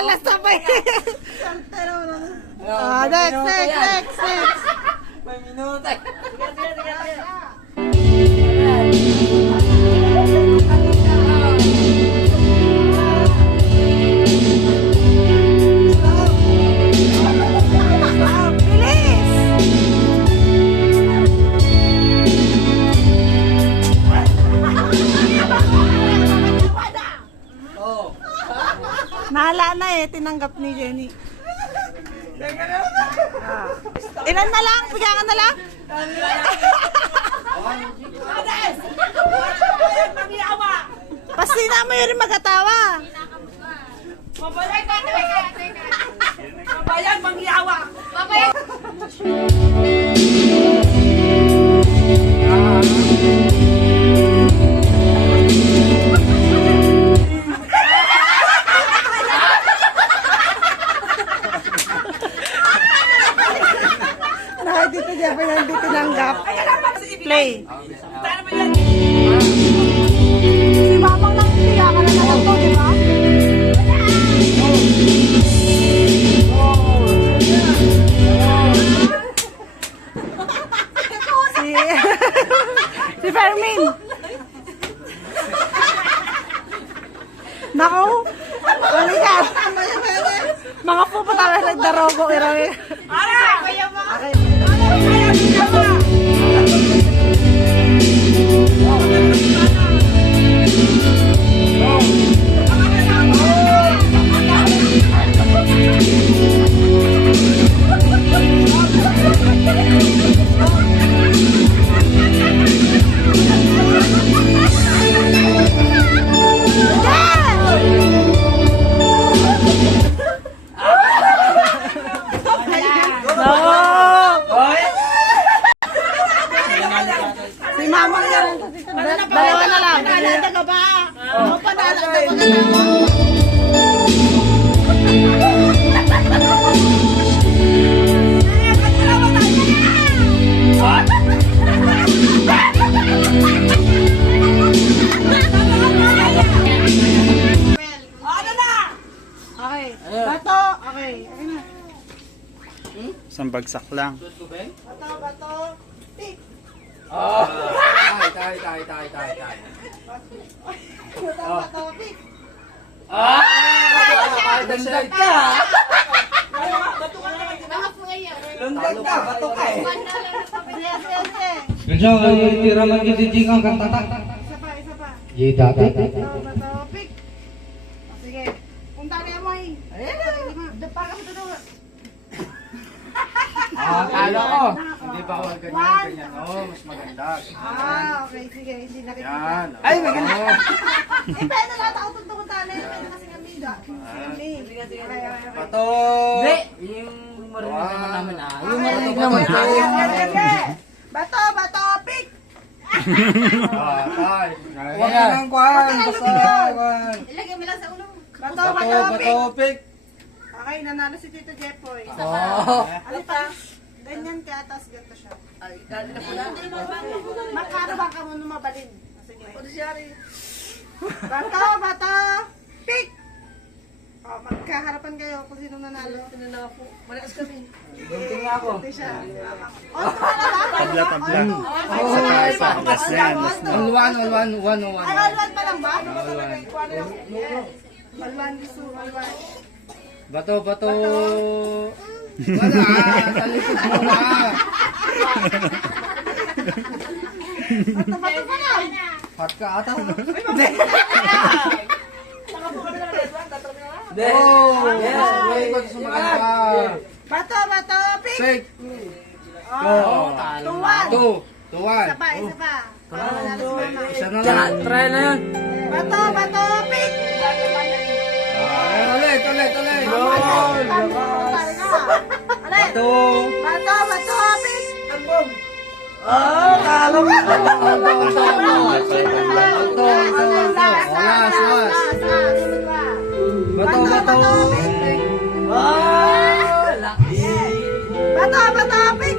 Alas sabay. Next. May minuto. Nahala na eh, tinanggap ni Jenny. Ilan na lang? Bigyan ka na lang? Pasina mo yun rin magatawa. Babayan, mangyawa. Dito niya pa hindi tinanggap. Play. Si Mamang lang tiya ka na lang to, di ba? Si Fermin. Naku. Balikan. Mga pupunta na nagdarogo. Si Mamang yan. Dalawa na lang. Panalo ka ba? Oo, panalo ka ba? Okay. Bato. Okay. Isang bagsak lang. Bato. Pick. Oh. Tay. Bato. Pick. Lundag ka. Lundag ka, bato ka eh. Sige. Kaya tira man gidi kang kantata. Isa pa. Ye dati. Bato. Pick. Sige. Punta niya mo eh. Depan ka dito. Kala ko. Hindi ba ako ganyan. Oh, mas maganda. Okay. Sige. Hindi nakikita. Yan. Ay, maganda. Pwede lahat ako tuntungan tayo. Pwede kasi kami. Sige. Bato. Hindi. Yung marinig naman namin Yung marinig naman. Bato. Pick. Tay. Huwag ka nang kuhan. Basta kuhan. Ilagay mo lang sa ulo. Bato, pick. Okay, nanalo si Tito Jepoy. Oh. Ano pa? Ganyan ka, tapos ganito siya. Magkarabang ka muna mabalin. Sige. Bato. Pick! O, magkaharapan kayo kung sino nanalo. Malakas kami. Gunting nga ako. Hindi siya. O, tabla. Tabla. Isa. Last na yan. One. Ay, alwan pa lang ba? Alwan, gusto. Alwan. Bato. Wala, sa likod mo na. Bato pa lang. Hot ka ata. Hindi. Yes, may ikot sumakala ka. Bato. Pick! Pick. Oh, Two. Isa pa. Para manalo si Mama. Isa na lang. Try na yun. Bato. Pick! Ulit. Bato, pick! Kala mo. Bato. Bato, pick!